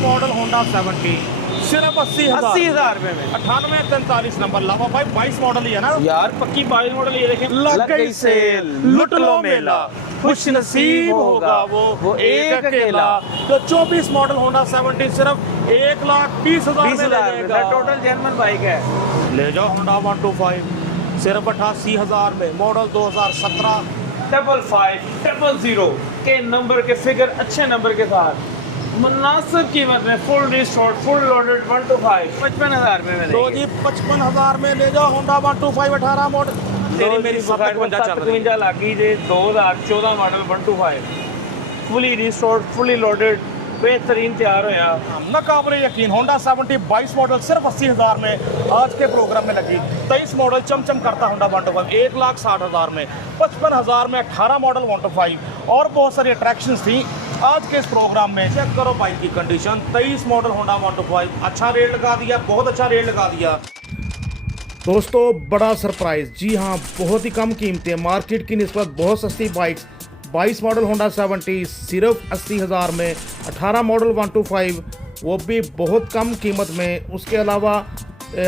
Model Honda 70 सिर्फ 80,000 रुपए में 9843 नंबर। लावा भाई 22 मॉडल ही है ना यार, पक्की 22 मॉडल। ये देखें, लग गई सेल, लुट लो मेला, खुश नसीब होगा वो एक अकेला। तो 24 मॉडल होंडा 70 सिर्फ 1,20,000 में टोटल जर्मन बाइक है। ले जाओ होंडा 125 सिर्फ 88,000 में, मॉडल 2017। 55,000 के नंबर के फिगर, अच्छे नंबर के साथ मुनासिब कीमत में, फुल रिस्टोर्ड, फुल लोडेड 125 55,000 में तो जी 55,000 में ले जाओ होंडा 125 18 मॉडल। तेरी मेरी 57 लाख की जे 2014 model 125 fully restored, fully loaded, बेहतरीन तैयार होया। नाकाबिले यकीन होंडा 70 22 मॉडल सिर्फ 80,000 में आज के प्रोग्राम में लगी। 23 मॉडल चमचम करता होंडा 125 1,60,000 में, 55,000 में 18 मॉडल 125 और बहुत सारी अट्रैक्शंस थी आज के इस प्रोग्राम में। चेक करो बाइक की कंडीशन। 23 मॉडल होंडा 125 अच्छा रेट लगा दिया, बहुत अच्छा रेट लगा दिया दोस्तों। बड़ा सरप्राइज, जी हाँ, बहुत ही कम कीमतें, मार्केट की निस्बत बहुत सस्ती बाइक्स। 22 मॉडल होंडा 70 सिर्फ 80,000 में, 18 मॉडल 125 वो भी बहुत कम कीमत में। उसके अलावा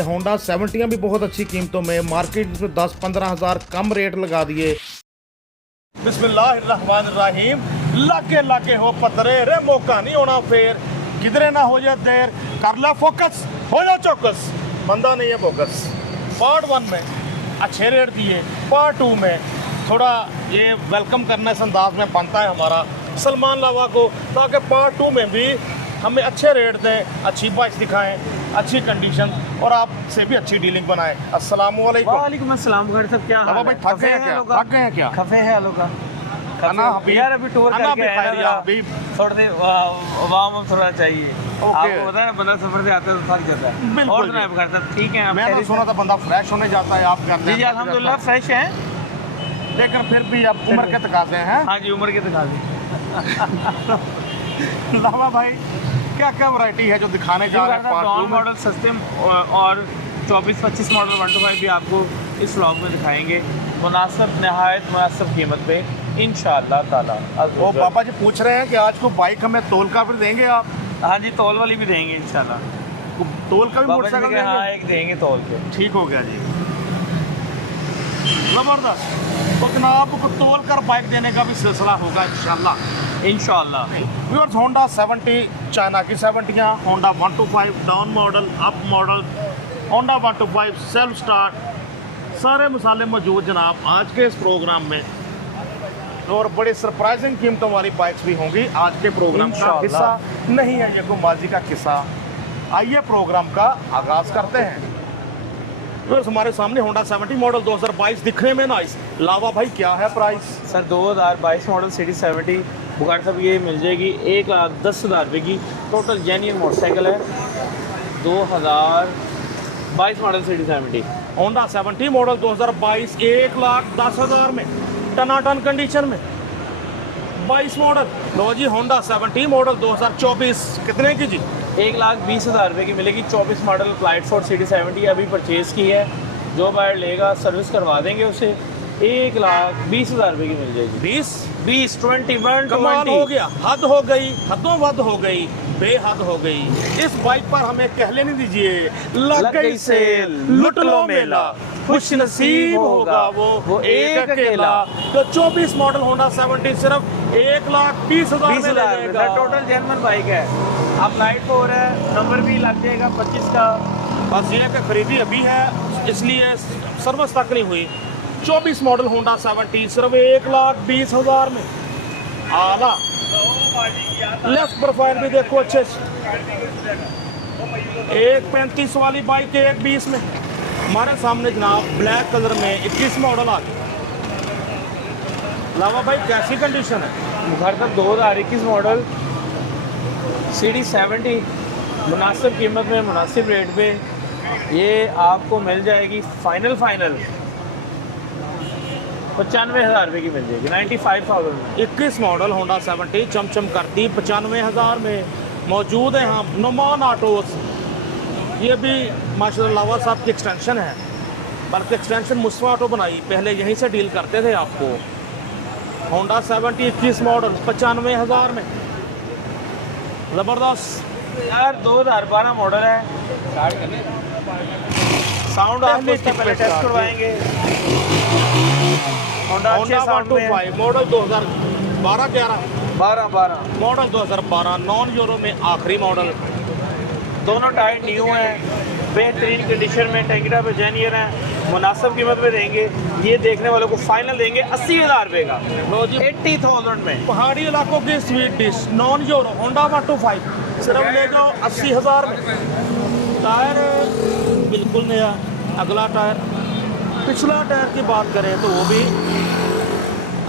होंडा 70 भी बहुत अच्छी कीमतों में, मार्केट में 10-15 हज़ार कम रेट लगा दिए। बिस्मिल्लाहिर्रहमानिर्रहीम। लाके लाके हो पतरे रे, मौका नहीं होना फेर, किधरे ना हो जाए देर, कर ला फोकस, हो जा चौकस, बंदा नहीं है फोकस। पार्ट 1 में अच्छे रेट दिए, पार्ट 2 में थोड़ा ये वेलकम करना इस अंदाज में बनता है हमारा सलमान लावा को, ताकि पार्ट 2 में भी हमें अच्छे रेट दें, अच्छी बाइक दिखाएं, अच्छी कंडीशन और आपसे भी अच्छी डीलिंग बनाएं। अस्सलाम वालेकुम। वालेकुम अस्सलाम। घर सब क्या हाल है? भाई थक गए हैं क्या? थक गए हैं क्या? खफे हैं लोग का यार, अभी टूर करके आए ना, अभी थोड़ा दे आवाम थोड़ा चाहिए। आपको पता है ना, बंदा सफर से आता है तो थक जाता है और ड्राइव करता है। ठीक है, मैंने सुना था बंदा फ्रेश होने जाता है, आप करते हैं? जी अल्हम्दुलिल्लाह फ्रेश हैं, लेकिन फिर भी अब उम्र के तकाज़े हैं। हाँ जी, उम्र के तकाज़े। लावा भाई क्या क्या वैरायटी है जो दिखाने जा रहे हैं? पार्ट 2 मॉडल सस्ते और 24-25 मॉडल 125 भी आपको इस व्लॉग में दिखाएंगे, मुनासिब, नहायत मुनासिब कीमत पे इंशाअल्लाह ताला। वो पापा जी पूछ रहे हैं कि आज को बाइक हमें तोल का भी देंगे आप? हाँ जी, तोल वाली भी देंगे इंशाअल्लाह। तोल का भी मोटरसाइकिल देंगे? हाँ, एक देंगे तोल के। ठीक हो गया जी, ज़बरदस्त। तो जनाब को तोल कर बाइक देने का भी सिलसिला होगा इंशाअल्लाह। व्यूअर्स, होंडा 70 चाइना की 70, Honda 125 down model, up model, Honda 125 self start, सारे मसाले मौजूद जनाब आज के इस प्रोग्राम में। और बड़े सरप्राइजिंग कीमतों वाली बाइक्स भी होंगी आज के प्रोग्राम का हिस्सा। नहीं है ये कोई माजी का किस्सा। आइए प्रोग्राम का आगाज़ करते हैं। तो हमारे सामने होंडा 70 मॉडल 2022 दिखने में नाइस। लावा भाई क्या है प्राइस? सर 2022 मॉडल सिटी 70 बुगाट साहब ये मिल जाएगी 1,10,000 रुपये की। टोटल जेन्युइन मोटरसाइकिल है। 2022 मॉडल सिटी 70 होंडा 70 मॉडल 2022 1,10,000 में, टनाटन कंडीशन में। 22 मॉडल लो जी, होंडा 70 मॉडल 2024 कितने की जी? 1,20,000 रुपये की मिलेगी। 24 मॉडल फ्लाइट फोर सिटी 70 अभी परचेज़ की है, जो बायर लेगा सर्विस करवा देंगे उसे, 1,20,000 रुपये की मिल जाएगी। 20 21 कमाल हो गया, हद हो गई, हदों वद हो गई, बेहद हो गई। इस बाइक पर हमें कह लेने दीजिए, लग गई सेल, लुट लो मेला, खुश नसीब होगा वो एक अकेला। तो 24 मॉडल होंडा 70 सिर्फ 1,20,000 में। टोटल जर्मन बाइक है। आप लाइट को हो रहा है, नंबर भी लग जाएगा 25 का। बस ये कि खरीदी अभी है इसलिए सर्विस तक नहीं हुई। 24 मॉडल होंडा 70 सिर्फ 1,20,000 में। आला लेफ्ट प्रोफाइल भी देखो अच्छे से। 1,35 वाली बाइक 1,20 में। हमारे सामने जनाब ब्लैक कलर में 21 मॉडल आ गया। लावा भाई कैसी कंडीशन है? घर तक 2021 मॉडल सिटी 70 मुनासिब कीमत में, मुनासिब रेट पे ये आपको मिल जाएगी। फाइनल 95,000 रुपये की मिल जाएगी। 95,000 में 21 मॉडल होंडा 70 चमचम करती 95,000 में मौजूद है। हाँ, नुमान ऑटोस, ये भी माशाल्लाह लावा साहब की एक्सटेंशन है, बल्कि एक्सटेंशन मुस्तफा ऑटो बनाई, पहले यहीं से डील करते थे आपको। होंडा 70 21 मॉडल 95,000 में, ज़बरदस्त। यार 2012 मॉडल है। साउंड आप इसका पहले टेस्ट करवाएंगे। होंडा अच्छे होंडा साउंड में है। 125 मॉडल 2012-11 12 मॉडल 2012 नॉन यूरो में आखिरी मॉडल। दोनों टायर न्यू हैं, बेहतरीन कंडीशन में, टैंकिटा पे जेन्युइन है, मुनासिब कीमत में देंगे। ये देखने वालों को फाइनल देंगे 80,000 रुपये का, 80,000 में। पहाड़ी इलाकों की sweet dish non euro Honda 125 सिर्फ ले जाओ 80,000 में। टायर बिल्कुल नया, अगला टायर, पिछला टायर की बात करें तो वो भी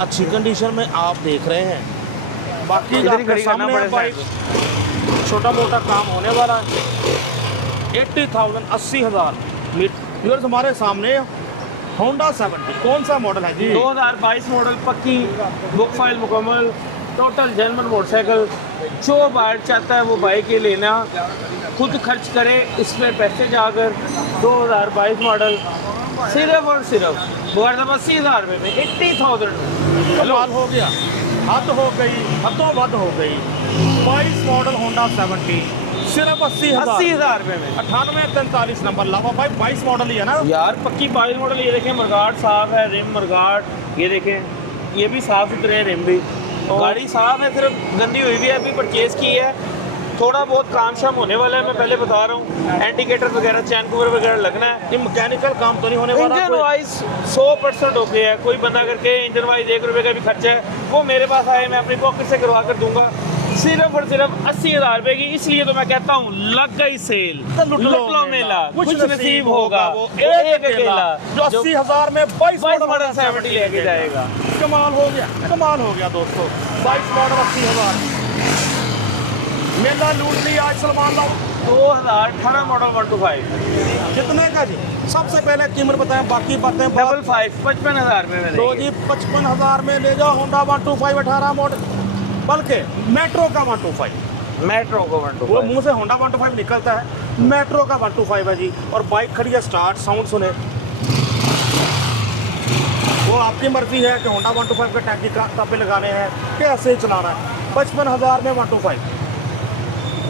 अच्छी कंडीशन में आप देख रहे हैं। बाकी इधर ही आपके खड़ी करना सामने है पड़ेगा। बाइक, छोटा मोटा काम होने वाला है। 80,000 80,000 व्यूअर्स हमारे सामने होंडा 70 कौन सा मॉडल है जी? 2022 मॉडल, पक्की बुक फाइल मुकम्मल, टोटल जेन्युइन मोटरसाइकिल। जो बाइक चाहता है वो बाइक ही लेना, खुद खर्च करे इस पर पैसे जाकर। 2022 मॉडल सिर्फ और सिर्फ 80,000 रुपये में, 80,000 में। कमाल हो गया, हद हो गई, हदों बद हो गई। 22 मॉडल होंडा 70 सिर्फ 80,000 रुपये में। 9843 नंबर। लावा भाई 22 मॉडल ही है ना यार पक्की 22 मॉडल। ये देखें मरगाट साफ है, रिम मरगाट, ये देखें ये भी साफ सुथरे हैं, रिम भी। गाड़ी साफ है, सिर्फ गंदी हुई भी है, अभी परचेज की है। थोड़ा बहुत काम शाम होने वाला है, मैं पहले बता रहा हूँ। इंडिकेटर वगैरह, चैन कवर वगैरह लगना है। ये मैकेनिकल काम तो नहीं होने वाला? इंजन वाइज 100% ओके है। कोई बंदा करके इंजन वाइज 1 रुपये का भी खर्चा है वो मेरे पास आए, मैं अपनी पॉकेट से करवा कर दूंगा। सिर्फ और सिर्फ 80,000 रुपये की। इसलिए तो मैं कहता हूँ लग गई सेल, लुट लो मेला, कुछ नसीब होगा वो एक अकेला जो 80,000 में 22 मॉडल 70 लेके जाएगा। कमाल हो गया, कमाल हो गया दोस्तों। 22 मॉडल 80,000 मेला लूट लिया आज सलमान लाल। 2018 मॉडल 125 कितने का जी? सबसे पहले कीमत बताएं, बाकी बातें 55,000 रुपये में तो जी 55,000 में ले जाओ होंडा 125 18 मॉडल, बल्कि मेट्रो का 125। मेट्रो को वो 125। मुंह से होंडा 125 निकलता है, मेट्रो का 125 है जी। और बाइक खड़ी है, स्टार्ट साउंड सुने। वो आपकी मर्जी है कि होंडा 125 का टैंकी कहाँ पे लगाने हैं, कैसे चलाना है। 55,000 में 125।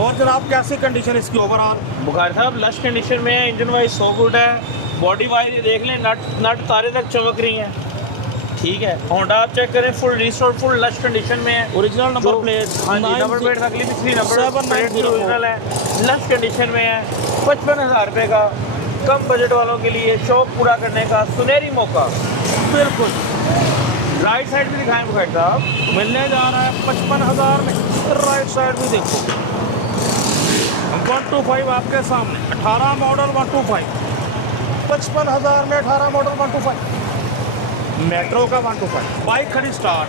और जनाब कैसी कंडीशन इसकी ओवरऑल? बुखार साहब लश कंडीशन में है, इंजन वाइज 100 गुड है, बॉडी वाइज ये देख लें, नट तारे तक चमक रही हैं, ठीक है। होंडा आप चेक करें, full restore, full lush condition में है। ओरिजिनल नंबर प्लेट, हाँ जी, नंबर प्लेट अगली पिछली नंबर 7904 ओरिजिनल है, लश कंडीशन में है। 55,000 रुपये का कम बजट वालों के लिए शौक पूरा करने का सुनहरी मौका। बिल्कुल। राइट साइड भी दिखाएं बुखार साहब, मिलने जा रहा है 55,000 में। राइट साइड भी देखो 125 आपके सामने, 18 मॉडल 125। 55,000 में 18 मॉडल 125, मेट्रो का 125। बाइक खड़ी स्टार्ट,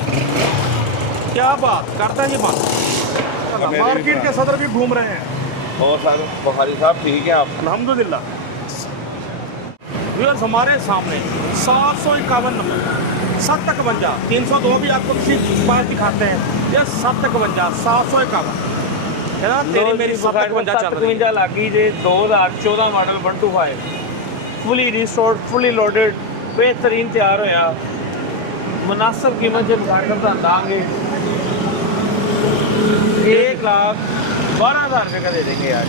क्या बात करता है ये बात। मार्केट के सदर भी घूम रहे हैं। और सर बुखारी साहब ठीक है आप? अल्हम्दुलिल्लाह। व्यूअर्स हमारे सामने 751 नंबर, 751, 302 भी आपको किसी बात दिखाते हैं। ये 751, 751 है ना, तेरी मेरी 751 चल रही है। 57 लागी जे 2014 model 125 fully restored, fully loaded, बेहतरीन तैयार होया, मुनासिब कीमत जो बुखार दांगे 1,12,000 रुपये का दे देंगे यार।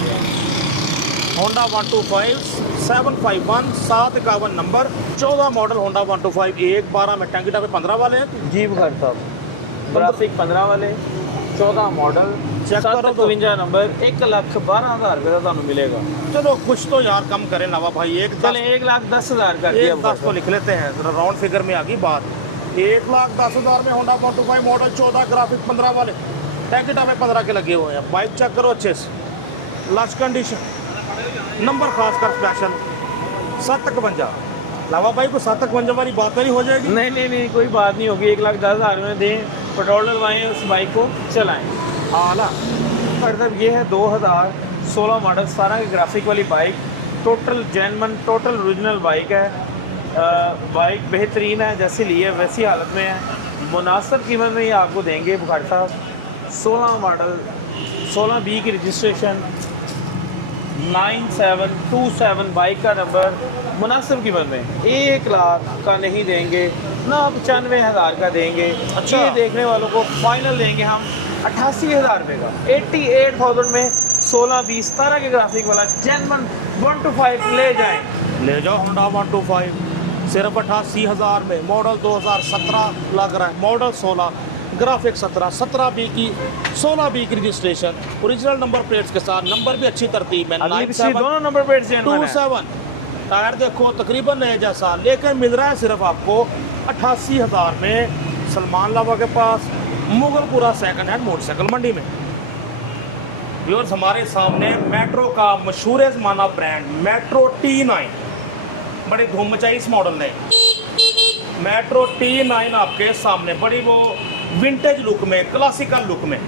होंडा 125 751 751 नंबर, 14 मॉडल होंडा 125, 1,12 में टैंकी टापे 15 वाले हैं जी बुखार साहब, ग्राफिक 15 वाले, 14 मॉडल, चेक करो तो। 752 नंबर, 1,12,000 रुपये का ਤੁਹਾਨੂੰ मिलेगा। चलो कुछ तो यार कम करें नवा भाई। एक चले 1,10,000 कर दिया 10 तो लिख लेते हैं, जरा राउंड फिगर में आ गई बात। 1,10,000 में होंडा 125 मॉडल 14, ग्राफिक 15 वाले, टैंकी टापे 15 के लगे हुए हैं। बाइक चेक करो अच्छे से, लश कंडीशन, नंबर खास कर स्पेशल 751। लावा भाई को 751 वाली बात नहीं हो जाएगी? नहीं नहीं नहीं, कोई बात नहीं होगी। 1,10,000 में दें, पेट्रोल डलवाएँ, उस बाइक को चलाएँ। आला मतलब ये है 2016 मॉडल 17 की ग्राफिक वाली bike, total genuine, total original bike है। बाइक बेहतरीन है, जैसे ली है वैसी हालत में है, मुनासिब कीमत में ये आपको देंगे बुखारी साहब। 16 मॉडल, 16B की रजिस्ट्रेशन, 9727 बाइक का नंबर, मुनासिब कीमत में 1 लाख का नहीं देंगे ना, 95,000 का देंगे। अच्छा। ये देखने वालों को फाइनल देंगे हम 88,000 रुपये का, 88,000 में 16 20 17 के ग्राफिक वाला जेनवन 125 ले जाएं। ले जाओ होंडा 125 सिर्फ 88,000 में। मॉडल 2017 लग रहा है, मॉडल 16, ग्राफिक 17 बी की 16 बी की रजिस्ट्रेशन, ओरिजिनल नंबर प्लेट्स के साथ, नंबर भी अच्छी तरतीब में, अगली पिछली दोनों नंबर प्लेट जेनवन है। 97 टायर देखो तकरीबन नए जैसा, लेकिन मिल रहा है सिर्फ आपको 88,000 में सलमान लावा के पास, मुगलपुरा सेकंड हैंड मोटरसाइकिल मंडी में। व्यूअर्स, हमारे सामने मेट्रो का मशहूर ज़माना ब्रांड मेट्रो T9, बड़ी धूम मचाई इस मॉडल ने। मेट्रो T9 आपके सामने, बड़ी वो विंटेज लुक में, क्लासिकल लुक में,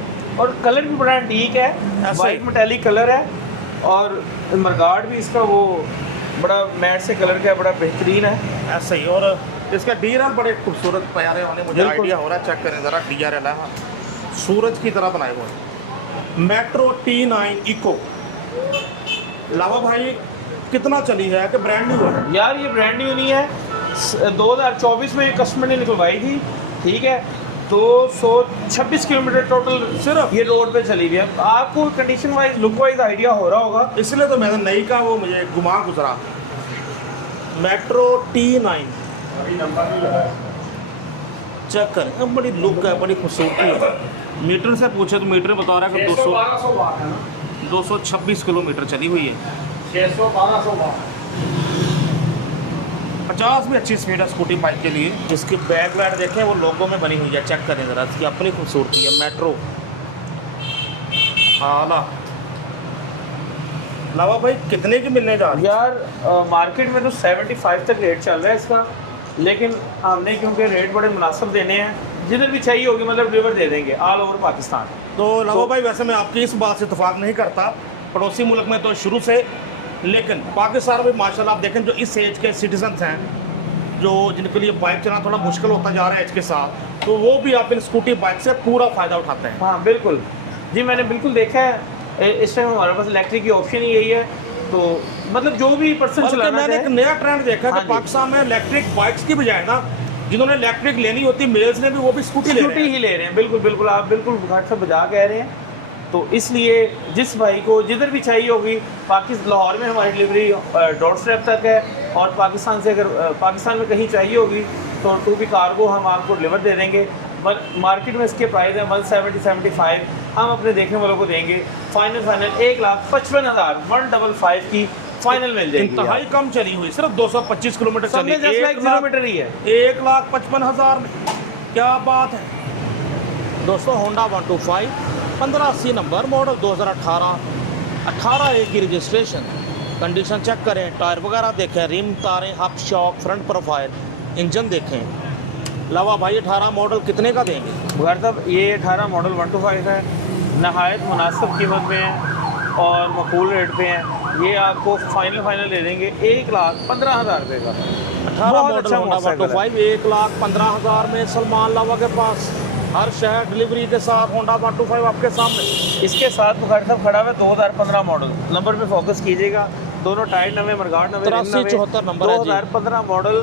और कलर भी बड़ा ठीक है, ऐसे वाइट ही। मेटालिक कलर है, और मरगार्ड भी इसका वो बड़ा मैट से कलर का है, बड़ा बेहतरीन है। ऐसे ही। और इसका डीआरएल बड़े खूबसूरत प्यारे वाले, मुझे बिल्कुल। आइडिया हो रहा है, चेक करें ज़रा डीआरएल है, सूरज की तरह बनाए हुए हैं। मेट्रो T9 इको लावा भाई कितना चली है कि ब्रांड न्यू है? यार ये ब्रांड न्यू नहीं है, 2024 में कस्टमर ने निकलवाई थी, ठीक है, 226 किलोमीटर टोटल सिर्फ ये रोड पे चली हुई है। आपको condition wise look wise idea हो रहा होगा, इसलिए तो मैंने नई का वो मुझे घुमा गुजरा। मेट्रो T9 चेक करें, अब बड़ी लुक है, बड़ी खूबसूरती है। मीटर से पूछे तो मीटर बता रहा है कि 226 किलोमीटर चली हुई है। 50 भी अच्छी स्पीड है स्कूटी बाइक के लिए। इसकी बैक लाइट देखें, वो लोगों में बनी हुई है, चेक करें ज़रा, इसकी अपनी खूबसूरती है। मेट्रो आला लावा भाई कितने की मिलने जा रही है? यार मार्केट में तो 75 तक रेट चल रहा है इसका, लेकिन हमने क्योंकि रेट बड़े मुनासिब देने हैं, जिधर भी चाहिए होगी मतलब डिलीवर दे देंगे ऑल ओवर पाकिस्तान। तो लावा भाई वैसे मैं आपकी इस बात से इतफाक नहीं करता, पड़ोसी मुल्क में तो शुरू से, लेकिन पाकिस्तान में माशाल्लाह आप देखें जो इस एज के सिटीजन्स हैं, जो जिनके लिए बाइक चलाना थोड़ा मुश्किल होता जा रहा है एज के साथ, तो वो भी आप इन स्कूटी बाइक से पूरा फ़ायदा उठाते हैं। हाँ बिल्कुल जी, मैंने बिल्कुल देखा है। इस टाइम हमारे पास इलेक्ट्रिक की ऑप्शन ही यही है, तो मतलब जो भी पर्सन बल्कि चलाना मैंने एक चाहे। नया ट्रेंड देखा हाँ कि जी। पाकिस्तान में इलेक्ट्रिक बाइक्स की बजाय ना, जिन्होंने इलेक्ट्रिक लेनी होती मेल्स ने भी, वो भी स्कूटी ले रहे स्कूटी हैं। ही ले रहे हैं। बिल्कुल बिल्कुल, आप बिल्कुल घाट से बजा कह रहे हैं। तो इसलिए जिस भाई को जिधर भी चाहिए होगी, पाकिस्तान लाहौर में हमारी डिलीवरी डॉट स्टेप तक है, और पाकिस्तान से अगर पाकिस्तान में कहीं चाहिए होगी तो टू बी कार्गो हम आपको डिलीवर दे देंगे। मार्केट में इसके प्राइस है 170-75, हम अपने देखने वालों को देंगे फाइनल 1,55,000 155 की फाइनल मिल जाएगी। इंतहाई कम चली हुई, सिर्फ 225 किलोमीटर चली, सबने 10 लाख किलोमीटर ही है। 1,55,000 में, क्या बात है दोस्तों। होंडा 125 1580 नंबर, मॉडल 2018 ए की रजिस्ट्रेशन। कंडीशन चेक करें, टायर वगैरह देखें, रिम, तारें, hub shock, front profile, engine देखें। लावा भाई 18 मॉडल कितने का देंगे? बगैर तब ये 18 मॉडल 125 है, नहायत मुनासिब कीमत में है और मकबूल रेट पे हैं। ये आपको फाइनल दे देंगे 1,15,000 रुपये का। 18 मॉडल होंडा 125 1,15,000 में सलमान लावा के पास, हर शहर डिलीवरी के साथ। होंडा 125 आपके सामने, इसके साथ बुखार साहब खड़ा है 2015 मॉडल। नंबर पे फोकस कीजिएगा, दोनों टायर नवे, मरगार्ड नवे, 8374 नंबर है जी। 2015 मॉडल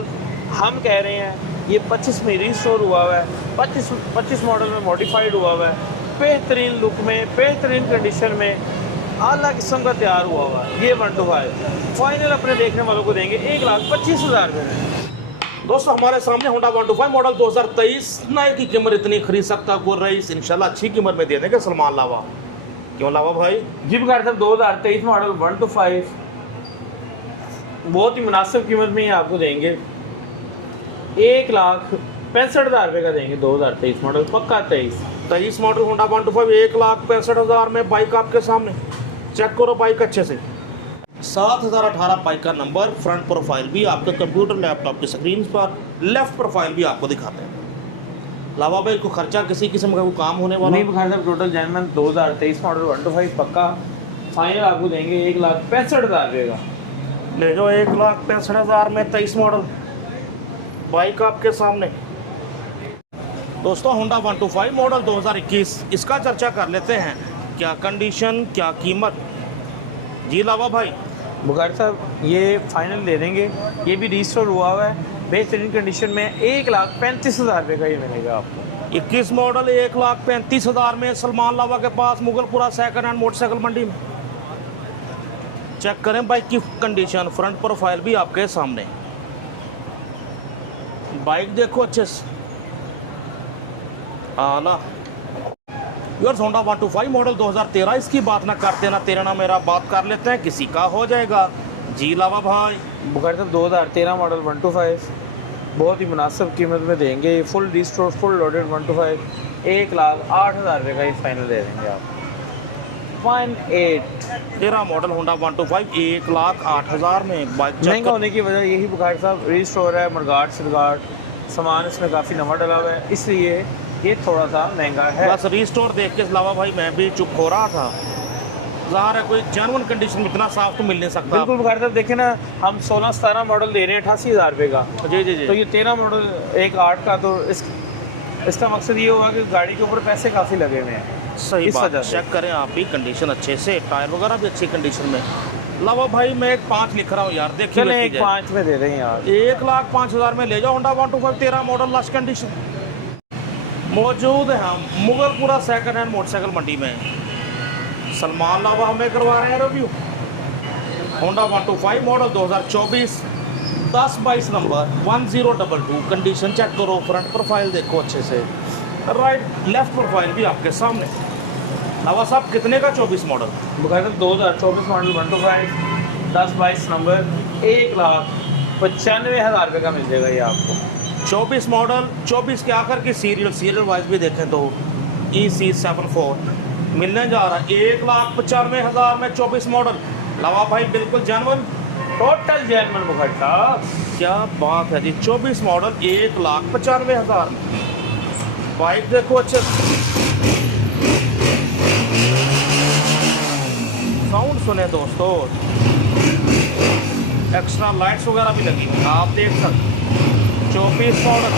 हम कह रहे हैं। ये 25 में रीस्टोर हुआ हुआ है, 25 मॉडल में मॉडिफाइड हुआ हुआ है, बेहतरीन लुक में, बेहतरीन कंडीशन में, आला किस्म का तैयार हुआ हुआ है। ये 125 फाइनल अपने देखने वालों को देंगे 1,25,000 रुपये में। दोस्तों हमारे सामने होंडा 125 मॉडल 2023, नए की कीमत इतनी खरीद सकता कोई रईस, इंशाल्लाह अच्छी कीमत में दे देंगे सलमान लावा। क्यों लावा भाई? जी बगैर साहब 2023 मॉडल 125 बहुत ही मुनासिब कीमत में ही आपको देंगे, 1,65,000 रुपये का देंगे। 2023 मॉडल पक्का 23 मॉडल होंडा 125 1,65,000 में बाइक आपके सामने। चेक करो बाइक अच्छे से। 7018 बाइक का नंबर, फ्रंट प्रोफाइल भी आपके कंप्यूटर लैपटॉप की स्क्रीन पर, लेफ्ट प्रोफाइल भी आपको दिखाते हैं। लावा भाई को खर्चा किसी किस्म का कोई काम होने वाला नहीं बगैर साहब टोटल जेनवन 2023 मॉडल 125 पक्का फाइनल आपको देंगे 1,65,000 रुपये का। ले जाओ 1,65,000 में 23 मॉडल बाइक आपके सामने। दोस्तों होंडा 125 मॉडल 2021, इसका चर्चा कर लेते हैं। क्या कंडीशन, क्या कीमत? जी लावा भाई। बुखार साहब ये फाइनल दे देंगे, ये भी रीस्टोर हुआ हुआ है, बेहतरीन कंडीशन में 1,35,000 रुपये का ये मिलेगा आपको। 21 मॉडल 1,35,000 में सलमान लावा के पास, मुगलपुरा सेकंड हैंड मोटरसाइकिल मंडी में। चेक करें बाइक की कंडीशन, फ्रंट प्रोफाइल भी आपके सामने। बाइक देखो अच्छे से, आला। योर होंडा 125 मॉडल 2013, इसकी बात ना करते ना तेरा ना मेरा, बात कर लेते हैं, किसी का हो जाएगा जी। लावा भाई बुखार साहब 2013 मॉडल 125 बहुत ही मुनासिब कीमत में देंगे। फुल रिस्टोर फुल लोडेड 125 1,08,000 रुपये का ही फाइनल दे देंगे आप। 18 तेरा मॉडल होंडा 125 1,08,000 में बाइक चेक महंगा होने की वजह यही बुखार साहब रिस्टोर है, मडगार्ड सिलगार्ड सामान इसमें काफ़ी नवा डला हुआ है, इसलिए ये थोड़ा सा महंगा है। बस रिस्टोर देख के अलावा भाई मैं भी चुप हो रहा था। ज़ाहिर है कोई जेन्युइन कंडीशन में इतना साफ तो मिल नहीं सकता। बिल्कुल बुखार साहब देखें ना, हम 16-17 मॉडल दे रहे हैं 88,000 रुपये का। जी जी जी। तो ये 13 मॉडल 1.8 का, तो इसका मकसद ये हुआ कि गाड़ी के ऊपर पैसे काफ़ी लगे हुए हैं। सही इस बात, वजह से। चेक करें आप भी कंडीशन अच्छे से, टायर वगैरह भी अच्छी कंडीशन में। लावा भाई मैं एक 5 लिख रहा हूँ यार, देखिए चले 1.5 में दे रहे हैं यार। 1,05,000 में ले जाओ होंडा 125 13 मॉडल लास्ट कंडीशन। मौजूद है हम मुगलपुरा सेकंड हैंड मोटरसाइकिल मंडी में। सलमान लावा हमें करवा रहे हैं review Honda 125 model 2024 10/22 number 1022। Condition check करो, फ्रंट प्रोफाइल देखो अच्छे से, राइट लेफ्ट प्रोफाइल भी आपके सामने। लावा साहब कितने का 24 मॉडल? बुखार 2024 मॉडल 125 10/22 नंबर 1,95,000 रुपये का मिल जाएगा ये आपको। 24 मॉडल, 24 के आखिर की सीरियल वाइज भी देखें तो EC74 मिलने जा रहा है 1,95,000 में 24 मॉडल। लावा भाई बिल्कुल जेन्युइन, टोटल जेन्युइन बुखार साहब, क्या बात है जी। 24 मॉडल 1,95,000 में बाइक देखो अच्छे, साउंड सुने दोस्तों, एक्स्ट्रा लाइट्स वगैरह भी लगी हुई आप देख सकते। 24 मॉडल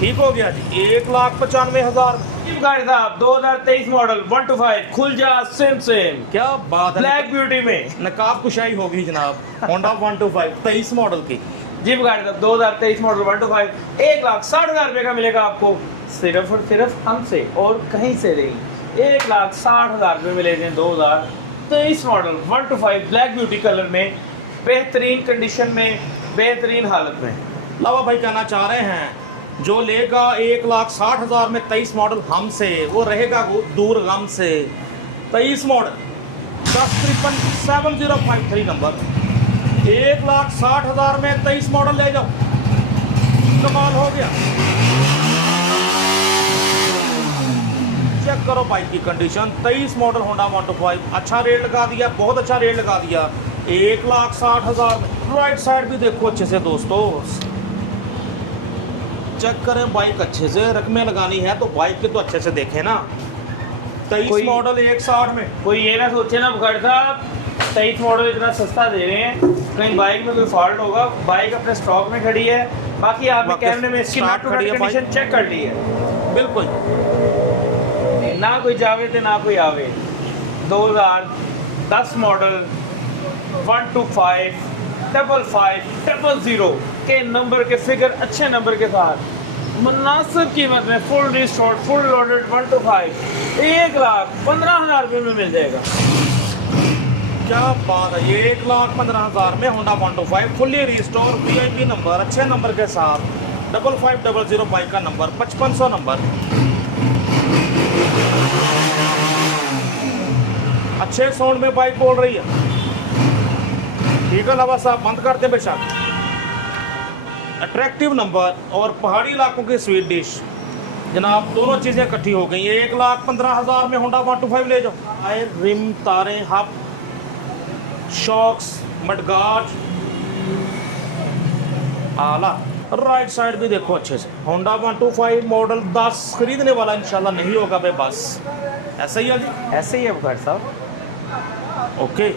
ठीक हो गया जी 1,95,000। बुखार साहब 2023 मॉडल 125 खुल जा सेम क्या बात है, ब्लैक ब्यूटी में नकाब कुशाई होगी जनाब। होंडा 125 23 मॉडल की जी बुखार साहब 2023 मॉडल 125 1,60,000 रुपये का मिलेगा आपको, सिर्फ और सिर्फ हमसे और कहीं से नहीं। 1,60,000 रुपये मिलेंगे 2023 मॉडल 125 ब्लैक ब्यूटी कलर में, बेहतरीन कंडीशन में, बेहतरीन हालत में। लावा भाई कहना चाह रहे हैं जो लेगा 1,60,000 में 23 मॉडल हमसे, वो रहेगा दूर गम से। 23 मॉडल 10537053 नंबर 1,60,000 में 23 मॉडल ले जाओ, कमाल हो गया। चेक करो बाइक की कंडीशन, 23 मॉडल होंडा 125 अच्छा रेट लगा दिया, बहुत अच्छा रेट लगा दिया 1,60,000 में। राइट साइड भी देखो अच्छे से दोस्तों, चेक करें बाइक अच्छे से, रकमें लगानी है तो बाइक के तो अच्छे से देखें ना। 23 मॉडल 1,60 में, कोई ये ना सोचे ना बुखार साहब 23 मॉडल इतना सस्ता दे रहे हैं, कहीं बाइक में कोई फॉल्ट होगा। बाइक अपने स्टॉक में खड़ी है, बाकी आपने कैमरे में इसकी कंडीशन चेक कर ली है बिल्कुल, ना कोई जावे थे ना कोई आवे। 2010 मॉडल 125 550 के नंबर के फिगर अच्छे नंबर के साथ मुनासिब कीमत में फुल रिस्टोर्ड फुल लोडेड 125 1,15,000 रुपये में मिल जाएगा। क्या बात है, ये 1,15,000 में Honda 125 fully restore VIP number अच्छे नंबर के साथ 5500 बाइक का नंबर 5500 नंबर। अच्छे साउंड में बाइक बोल रही है, ठीक है लावा साहब बंद करते बेशक। अट्रैक्टिव नंबर और पहाड़ी इलाकों की स्वीट डिश जनाब, दोनों चीज़ें इकट्ठी हो गई। 1,15,000 में होंडा 125 ले जाओ। टायर, रिम, तारें, हब, शॉक्स, मडगार्ड, आला। राइट साइड भी देखो अच्छे से, होंडा 125 मॉडल 10 खरीदने वाला इंशाल्लाह नहीं होगा बे, बस ऐसा ही है जी, ऐसे ही है बुखार साहब। ओके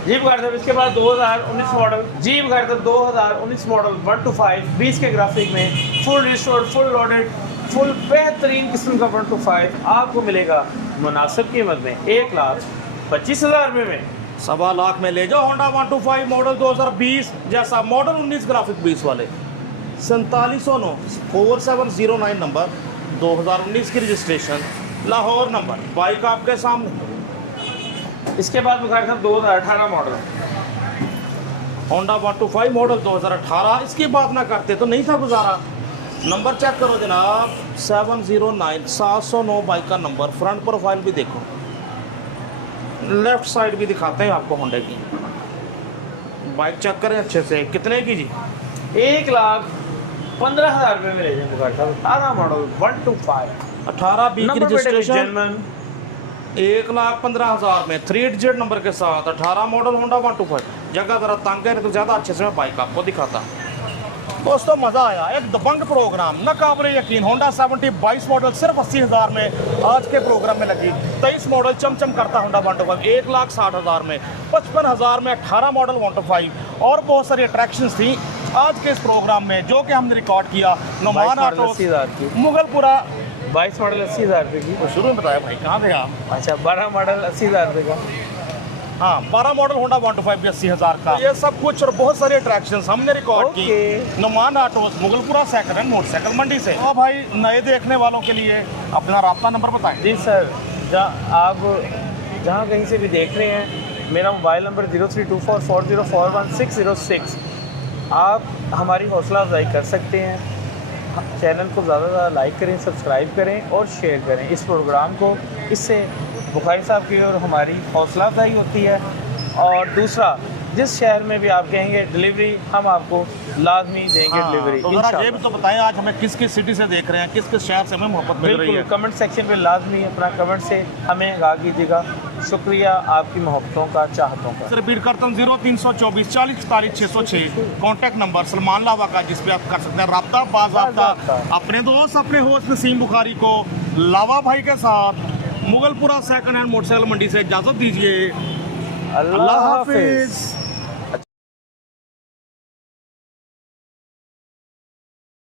जी बुखार साहब इसके बाद 2019 मॉडल, जी बुखार साहब 2019 मॉडल 125 20 के ग्राफिक में full restored full loaded full बेहतरीन किस्म का 125 आपको मिलेगा मुनासिब कीमत में 1,25,000 रुपये में। 1.25 लाख में ले जाओ होंडा 125 मॉडल 2020 जैसा मॉडल 19 ग्राफिक 20 वाले 4709 4709 नंबर 2019 की रजिस्ट्रेशन, लाहौर नंबर। बाइक आपके सामने इसके बाद बुखारी साहब 2018 मॉडल होंडा 125 मॉडल 2018, इसकी बात ना करते तो नहीं था गुजारा। नंबर चेक करो जनाब, 709 709 बाइक का नंबर, फ्रंट प्रोफाइल भी देखो, लेफ्ट साइड भी दिखाते हैं आपको होंडा की। बाइक चेक करें अच्छे से, कितने की जी? 1,15,000 रुपये में ले जाएंगे बुखारी साहब। 18 मॉडल 125 18 20 की नंबर प्लेट रजिस्ट्रेशन, जर्मन 1,15,000 में 3 डिजिट नंबर के साथ 18 मॉडल होंडा 125। जगह ज़रा तंग है तो ज़्यादा अच्छे से मैं बाइक आपको दिखाता। दोस्तों मज़ा आया, एक दबंग प्रोग्राम, न काबिल यकीन। होंडा 70 22 मॉडल सिर्फ 80,000 में आज के प्रोग्राम में लगी। 23 मॉडल चमचम करता होंडा 125 1,60,000 में, 55,000 में 18 मॉडल 125 और बहुत सारी अट्रैक्शंस थी आज के इस प्रोग्राम में जो कि हमने रिकॉर्ड किया। नुमान ऑटो 80,000 की, मुगलपुरा। 22 मॉडल 80,000 रुपये की। तो शुरू में बताया भाई, कहाँ थे आप? अच्छा 12 मॉडल 80,000 रुपये का। हाँ 12 मॉडल होंडा 125 भी 80,000 का। ये सब कुछ और बहुत सारी अट्रैक्शंस हमने रिकॉर्ड की Nouman autos Mughalpura second hand motorcycle मंडी से। तो भाई नए देखने वालों के लिए अपना राब्ता नंबर बताएं। जी सर, आप जहाँ कहीं से भी देख रहे हैं, मेरा मोबाइल नंबर 032440410606। आप हमारी हौसला अफजाई कर सकते हैं। चैनल को ज़्यादा से ज़्यादा लाइक करें, सब्सक्राइब करें और शेयर करें इस प्रोग्राम को। इससे बुखारी साहब की और हमारी हौसला अफजाई होती है। और दूसरा, जिस शहर में भी आप कहेंगे डिलीवरी, हम आपको लाजमी देंगे डिलीवरी। तो जरा ये भी तो बताएं आज हमें किस किस सिटी से देख रहे हैं, किस किस शहर से हमें मोहब्बत मिल रही है। बिल्कुल, कमेंट सेक्शन पे लाजमी अपना कमेंट से हमें आगाह कीजिएगा। शुक्रिया आपकी मोहब्बतों का, चाहतों का। रिपीट करता हूँ, 0324 40 44 606 कॉन्टैक्ट नंबर सलमान लावा का, जिस पे आप कर सकते हैं रब्ता बाज़ाब्ता अपने दोस्त अपने होस्ट नसीम बुखारी को लावा भाई के साथ मुगलपुरा सेकंड हैंड मोटरसाइकिल मंडी से इजाज़त दीजिए। अल्लाह हाफिज़।